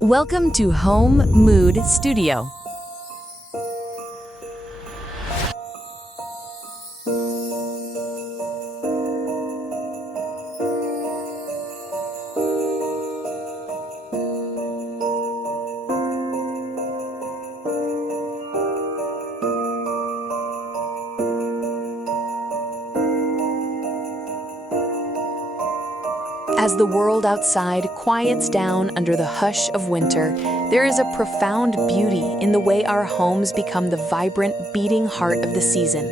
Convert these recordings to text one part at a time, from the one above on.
Welcome to Home Mood Studio. As the world outside quiets down under the hush of winter, there is a profound beauty in the way our homes become the vibrant, beating heart of the season.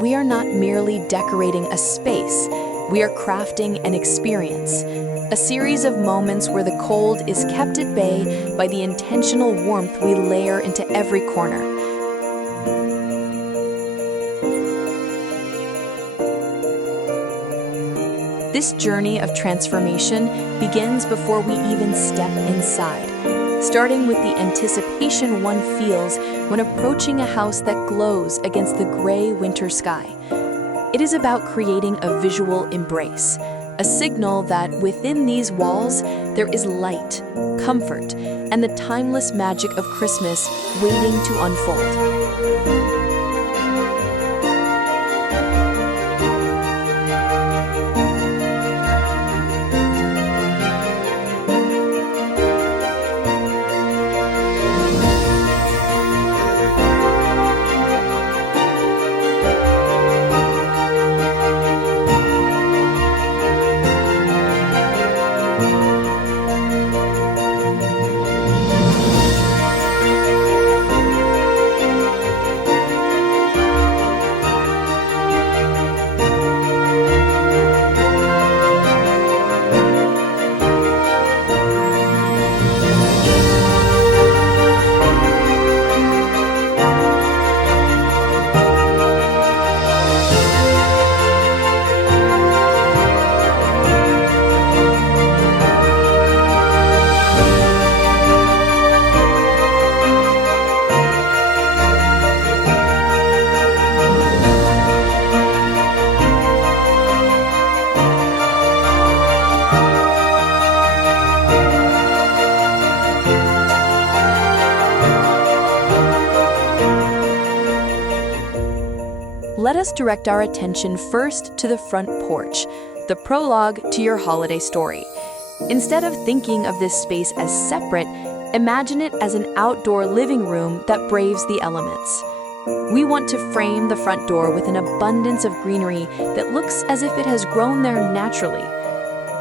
We are not merely decorating a space, we are crafting an experience, a series of moments where the cold is kept at bay by the intentional warmth we layer into every corner. This journey of transformation begins before we even step inside, starting with the anticipation one feels when approaching a house that glows against the gray winter sky. It is about creating a visual embrace, a signal that within these walls there is light, comfort, and the timeless magic of Christmas waiting to unfold. Let us direct our attention first to the front porch, the prologue to your holiday story. Instead of thinking of this space as separate, imagine it as an outdoor living room that braves the elements. We want to frame the front door with an abundance of greenery that looks as if it has grown there naturally.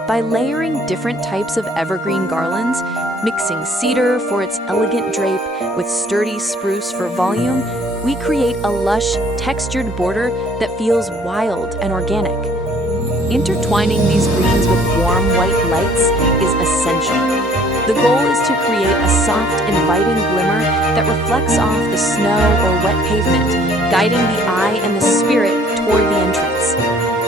By layering different types of evergreen garlands, mixing cedar for its elegant drape with sturdy spruce for volume, we create a lush, textured border that feels wild and organic. Intertwining these greens with warm white lights is essential. The goal is to create a soft, inviting glimmer that reflects off the snow or wet pavement, guiding the eye and the spirit toward the entrance.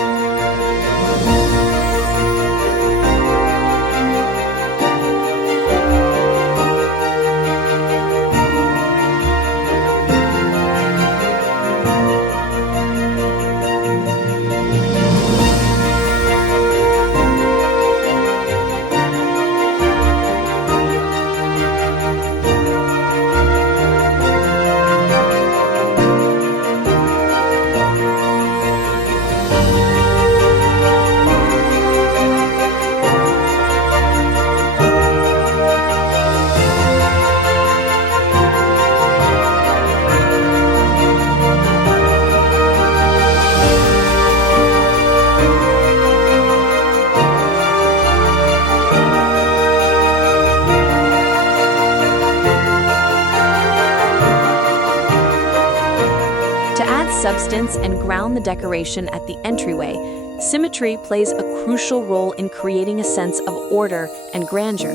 Substance and ground the decoration at the entryway, symmetry plays a crucial role in creating a sense of order and grandeur.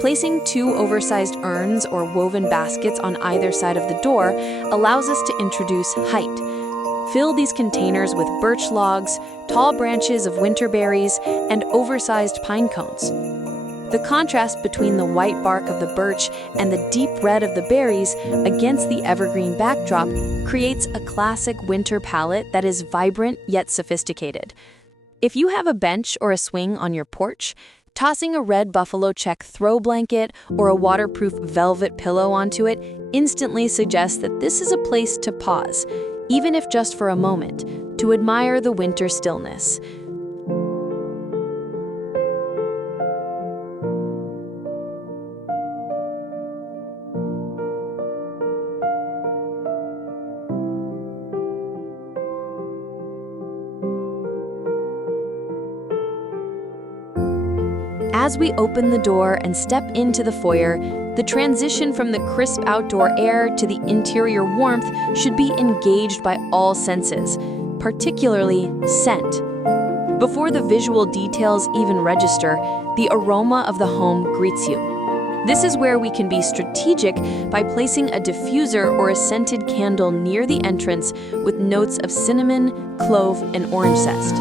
Placing two oversized urns or woven baskets on either side of the door allows us to introduce height. Fill these containers with birch logs, tall branches of winter berries, and oversized pine cones. The contrast between the white bark of the birch and the deep red of the berries against the evergreen backdrop creates a classic winter palette that is vibrant yet sophisticated. If you have a bench or a swing on your porch, Tossing a red buffalo check throw blanket or a waterproof velvet pillow onto it instantly suggests that this is a place to pause, even if just for a moment, to admire the winter stillness. As we open the door and step into the foyer, the transition from the crisp outdoor air to the interior warmth should be engaged by all senses, particularly scent. Before the visual details even register, the aroma of the home greets you. This is where we can be strategic by placing a diffuser or a scented candle near the entrance with notes of cinnamon, clove, and orange zest.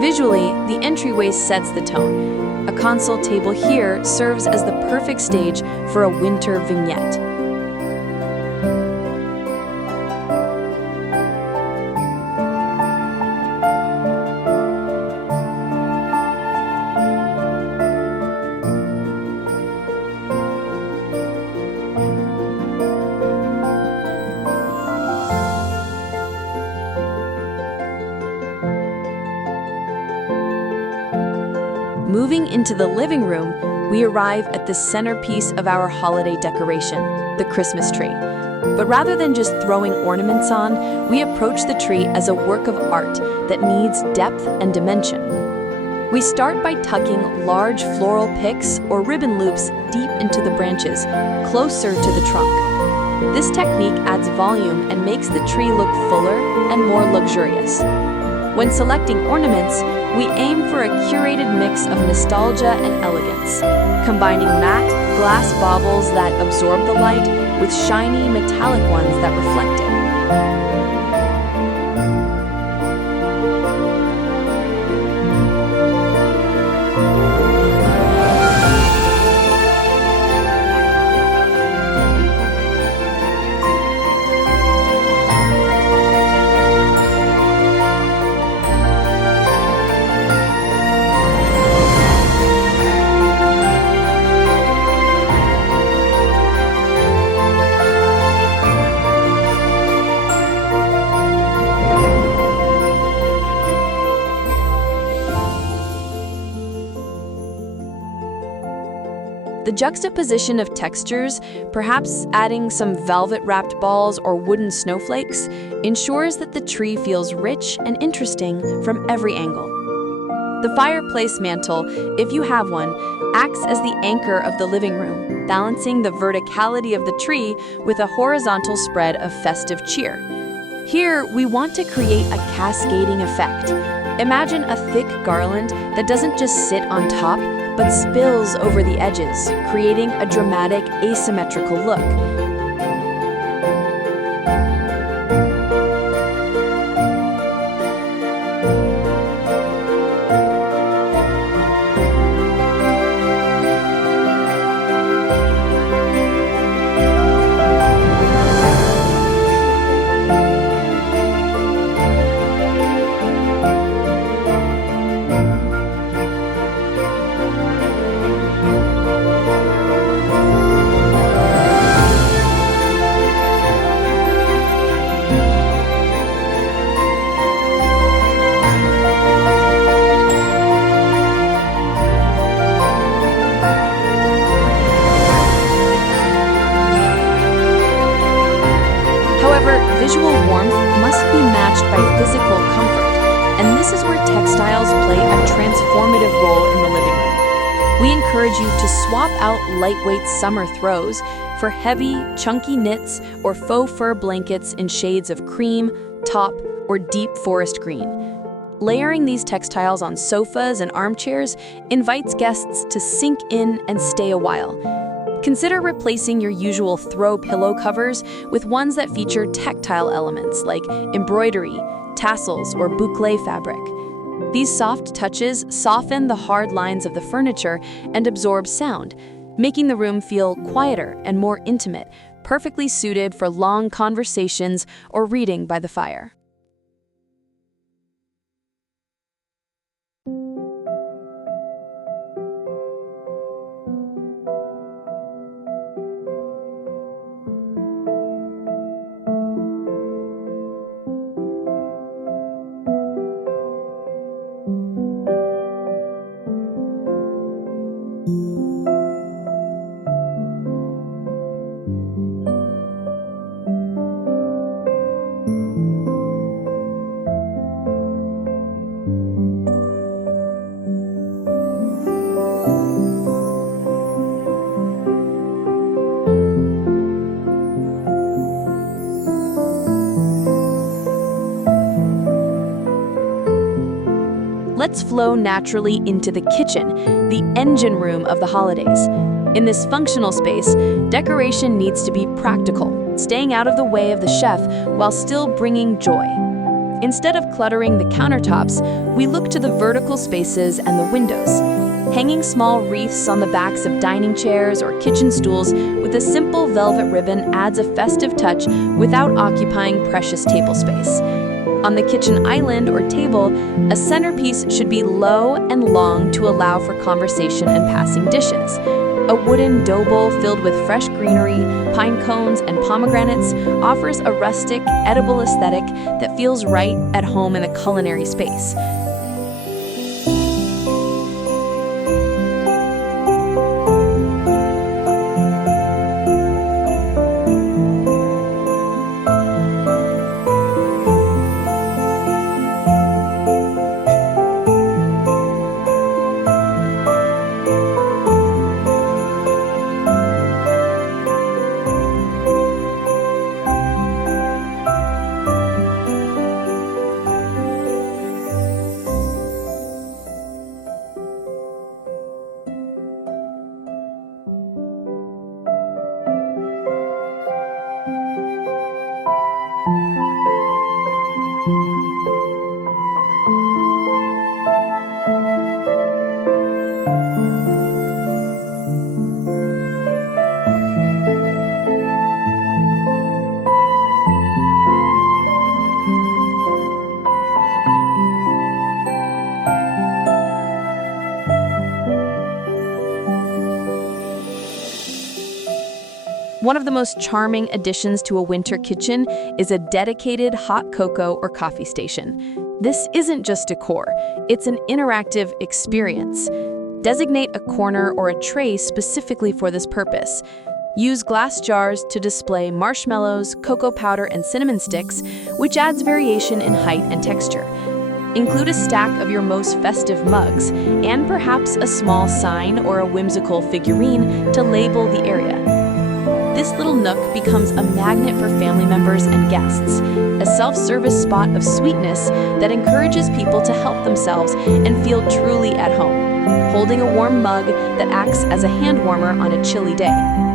Visually, the entryway sets the tone. A console table here serves as the perfect stage for a winter vignette. Moving into the living room, we arrive at the centerpiece of our holiday decoration, the Christmas tree. But rather than just throwing ornaments on, we approach the tree as a work of art that needs depth and dimension. We start by tucking large floral picks or ribbon loops deep into the branches, closer to the trunk. This technique adds volume and makes the tree look fuller and more luxurious. When selecting ornaments, we aim for a curated mix of nostalgia and elegance, combining matte glass baubles that absorb the light with shiny metallic ones that reflect it. The juxtaposition of textures, perhaps adding some velvet-wrapped balls or wooden snowflakes, ensures that the tree feels rich and interesting from every angle. The fireplace mantle, if you have one, acts as the anchor of the living room, balancing the verticality of the tree with a horizontal spread of festive cheer. Here, we want to create a cascading effect. Imagine a thick garland that doesn't just sit on top, but spills over the edges, creating a dramatic, asymmetrical look. Visual warmth must be matched by physical comfort, and this is where textiles play a transformative role in the living room. We encourage you to swap out lightweight summer throws for heavy, chunky knits or faux fur blankets in shades of cream, taupe, or deep forest green. Layering these textiles on sofas and armchairs invites guests to sink in and stay a while. Consider replacing your usual throw pillow covers with ones that feature tactile elements like embroidery, tassels, or boucle fabric. These soft touches soften the hard lines of the furniture and absorb sound, making the room feel quieter and more intimate, perfectly suited for long conversations or reading by the fire. let's flow naturally into the kitchen, the engine room of the holidays. In this functional space, decoration needs to be practical, staying out of the way of the chef while still bringing joy. Instead of cluttering the countertops, we look to the vertical spaces and the windows. Hanging small wreaths on the backs of dining chairs or kitchen stools with a simple velvet ribbon adds a festive touch without occupying precious table space. On the kitchen island or table, a centerpiece should be low and long to allow for conversation and passing dishes. A wooden dough bowl filled with fresh greenery, pine cones, and pomegranates offers a rustic, edible aesthetic that feels right at home in the culinary space. One of the most charming additions to a winter kitchen is a dedicated hot cocoa or coffee station. This isn't just decor, it's an interactive experience. Designate a corner or a tray specifically for this purpose. Use glass jars to display marshmallows, cocoa powder, and cinnamon sticks, which adds variation in height and texture. Include a stack of your most festive mugs, and perhaps a small sign or a whimsical figurine to label the area. This little nook becomes a magnet for family members and guests, a self-service spot of sweetness that encourages people to help themselves and feel truly at home, holding a warm mug that acts as a hand warmer on a chilly day.